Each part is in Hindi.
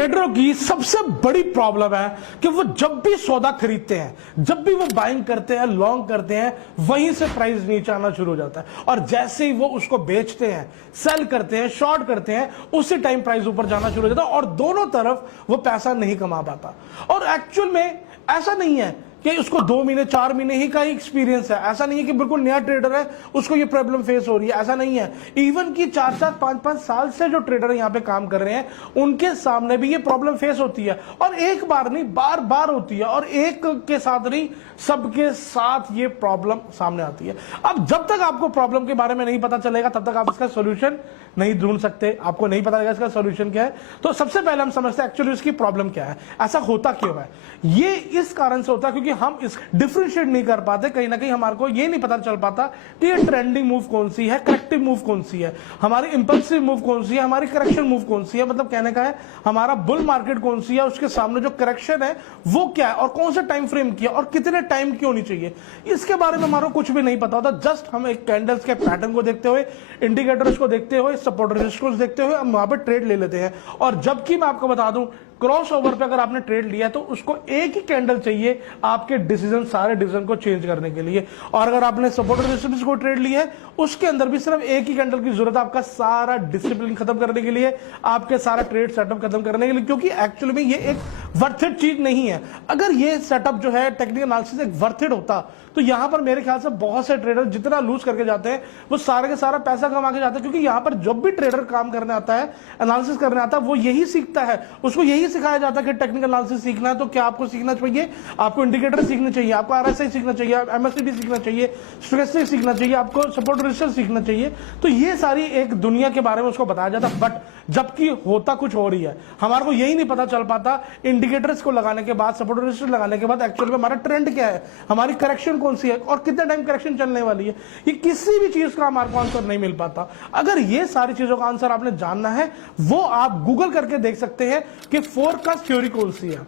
ट्रेडरों की सबसे बड़ी प्रॉब्लम है कि वो जब भी सौदा खरीदते हैं, जब भी वो बाइंग करते हैं, लॉन्ग करते हैं, वहीं से प्राइस नीचे आना शुरू हो जाता है और जैसे ही वो उसको बेचते हैं, सेल करते हैं, शॉर्ट करते हैं, उसी टाइम प्राइस ऊपर जाना शुरू हो जाता है और दोनों तरफ वो पैसा नहीं कमा पाता। और एक्चुअल में ऐसा नहीं है कि उसको 2 महीने 4 महीने ही का ही एक्सपीरियंस है, ऐसा नहीं है कि बिल्कुल नया ट्रेडर है उसको ये प्रॉब्लम फेस हो रही है, ऐसा नहीं है। इवन कि 4-4 5-5 साल से जो ट्रेडर यहाँ पे काम कर रहे हैं उनके सामने भी ये प्रॉब्लम फेस होती है और एक बार नहीं बार बार होती है और एक के साथ नहीं सबके साथ ये प्रॉब्लम सामने आती है। अब जब तक आपको प्रॉब्लम के बारे में नहीं पता चलेगा तब तक आप इसका सोल्यूशन नहीं ढूंढ सकते, आपको नहीं पता लगेगा इसका सोल्यूशन क्या है। तो सबसे पहले हम समझते हैं एक्चुअली इसकी प्रॉब्लम क्या है, ऐसा होता क्यों है। ये इस कारण से होता है क्योंकि हम इस डिफरेंशिएट नहीं कर पाते, कहीं ना कहीं हमारे को ये नहीं पता चल पाता कि ये ट्रेंडिंग मूव कौन सी है, करेक्टिव मूव कौन सी है, हमारी इंपल्सिव मूव कौन सी है, हमारी करेक्शन मूव कौन सी है। मतलब कहने का है हमारा बुल मार्केट कौन सी है, उसके सामने जो करेक्शन है वो क्या है और कौन से टाइम फ्रेम की है और कितने टाइम की होनी चाहिए, इसके बारे में हमारा कुछ भी नहीं पता होता। जस्ट हम एक कैंडल्स के पैटर्न को देखते हुए, इंडिकेटर्स को देखते हुए, सपोर्ट रेजिस्टेंस देखते हुए हम वहां पर ट्रेड ले लेते हैं। और जबकि मैं आपको बता दूं क्रॉस ओवर पे अगर आपने ट्रेड लिया है तो उसको एक ही कैंडल चाहिए आपके डिसीजन, सारे डिसीजन को चेंज करने के लिए। और अगर आपने सपोर्ट रेजिस्टेंस को ट्रेड लिया है उसके अंदर भी सिर्फ एक ही कैंडल की जरूरत है आपका सारा डिसिप्लिन खत्म करने के लिए, आपके सारा ट्रेड सेटअप खत्म करने के लिए, क्योंकि एक्चुअली में ये एक वर्थ इट चीज नहीं है। अगर ये सेटअप जो है टेक्निकल एनालिसिस एक वर्थ इट होता तो यहां पर मेरे ख्याल से बहुत से ट्रेडर जितना लूज करके जाते हैं वो सारे के सारा पैसा कमा के जाते हैं, क्योंकि यहां पर जब भी ट्रेडर काम करने आता है, एनालिसिस करने आता है, वो यही सीखता है, उसको यही सिखाया जाता है कि टेक्निकल एनालिसिस सीखना है तो क्या आपको सीखना चाहिए, आपको इंडिकेटर सीखने चाहिए, आपको आरएसआई सीखना चाहिए, एमएससीडी सीखना चाहिए, स्टोकेस्टिक सीखना चाहिए, आपको सपोर्ट रेजिस्टेंस सीखना चाहिए। तो ये सारी एक दुनिया के बारे में उसको बताया जाता है, बट जबकि होता कुछ हो रही है, हमारे को यही नहीं पता चल पाता इंडिकेटर्स को लगाने के बाद, सपोर्ट रेजिस्टेंस लगाने के बाद एक्चुअल में हमारा ट्रेंड क्या है, हमारी करेक्शन कौन सी है और कितने टाइम करेक्शन चलने वाली है। ये किसी भी चीज का हमारे को आंसर नहीं मिल पाता। अगर ये सारी चीजों का आंसर आपने जानना है वो आप गूगल करके देख सकते हैं कि फोरकास्ट थ्योरी कौन सी है,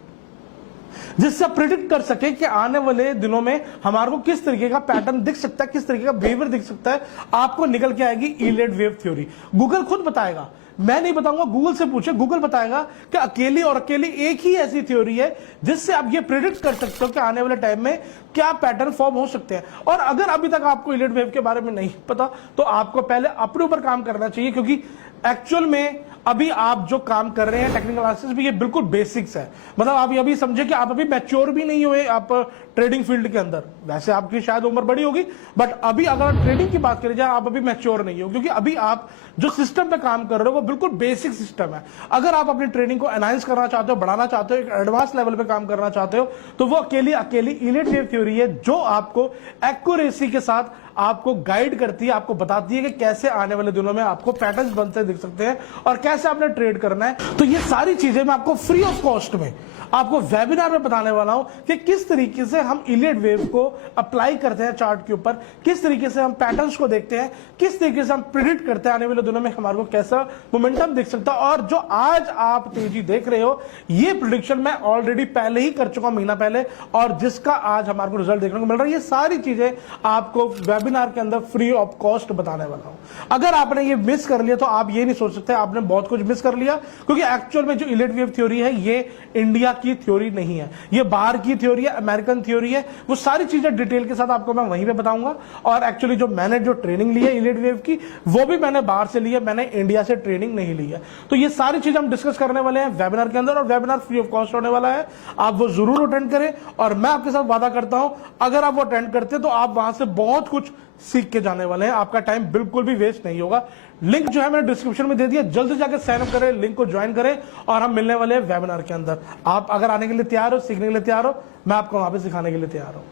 जिससे प्रिडिक्ट कर सके कि आने वाले दिनों में हमारे को किस तरीके का पैटर्न दिख सकता है, किस तरीके का बिहेवियर दिख सकता है। आपको निकल के आएगी ईलेड वेव थ्योरी, गूगल खुद बताएगा, मैं नहीं बताऊंगा, गूगल से पूछे, गूगल बताएगा कि अकेली और अकेली एक ही ऐसी थ्योरी है जिससे आप ये प्रिडिक्ट कर सकते हो कि आने वाले टाइम में क्या पैटर्न फॉर्म हो सकते हैं। और अगर अभी तक आपको ईलेड वेव के बारे में नहीं पता तो आपको पहले अपने ऊपर काम करना चाहिए, क्योंकि एक्चुअल में अभी आप जो काम कर रहे हैं टेक्निकल एनालिसिस भी ये बिल्कुल बेसिक्स है। मतलब आप अभी समझे कि आप अभी मैच्योर भी नहीं हुए आप ट्रेडिंग फील्ड के अंदर, वैसे आपकी शायद उम्र बड़ी होगी बट अभी अगर ट्रेडिंग की बात करी जाए आप अभी मैच्योर नहीं हो, क्योंकि अभी आप जो सिस्टम पे काम कर रहे हो वो बिल्कुल बेसिक सिस्टम है। अगर आप अपनी ट्रेडिंग को एनहांस करना चाहते हो, बढ़ाना चाहते हो, एक एडवांस लेवल पे काम करना चाहते हो तो वो अकेली ईलेड वेव थ्योरी है जो आपको एक्यूरेसी के साथ आपको गाइड करती है, आपको बताती है कि कैसे आने वाले दिनों में आपको पैटर्न्स बनते दिख सकते हैं और कैसे आपने ट्रेड करना है। तो ये सारी चीजें मैं आपको फ्री ऑफ कॉस्ट में आपको वेबिनार में बताने वाला हूं कि किस तरीके से हम ईलेड वेव को अप्लाई करते हैं चार्ट के ऊपर, किस तरीके से हम पैटर्न्स को देखते हैं, किस तरीके से हम प्रिडिक्ट करते हैं आने वाले दिनों में हमारे को कैसा मोमेंटम दिख सकता है। और जो आज आप तेजी देख रहे हो ये प्रिडिक्शन मैं ऑलरेडी पहले ही कर चुका हूं, महीना पहले, और जिसका आज हमारे को रिजल्ट देखने को मिल रहा है। ये सारी चीजें आपको वेबिनार के अंदर फ्री ऑफ कॉस्ट बताने वाला हूं। अगर आपने ये मिस कर लिया तो आप ये नहीं सोच सकते आपने बहुत कुछ मिस कर लिया, क्योंकि एक्चुअल में जो ईलेड वेव थ्योरी है ये इंडिया की थ्योरी नहीं है, ये बाहर की थ्योरी है, अमेरिकन थ्योरी है। वो सारी चीजें डिटेल के साथ आपको मैं वहीं पे बताऊंगा। और एक्चुअली जो मैंने जो ट्रेनिंग ली है ईलेड वेव की वो भी मैंने बाहर से ली है, मैंने इंडिया से ट्रेनिंग नहीं ली है। तो ये सारी चीजें हम डिस्कस करने वाले हैं वेबिनार के अंदर और वेबिनार फ्री ऑफ कॉस्ट होने वाला है। आप वो जरूर अटेंड करें और मैं आपके साथ वादा करता हूं अगर आप वो अटेंड करते तो आप वहां से बहुत कुछ सीख के जाने वाले हैं, आपका टाइम बिल्कुल भी वेस्ट नहीं होगा। लिंक जो है मैंने डिस्क्रिप्शन में दे दिया, जल्द जाकर साइन अप करें, लिंक को ज्वाइन करें और हम मिलने वाले हैं वेबिनार के अंदर। आप अगर आने के लिए तैयार हो, सीखने के लिए तैयार हो, मैं आपको वहां पे सिखाने के लिए तैयार हूं।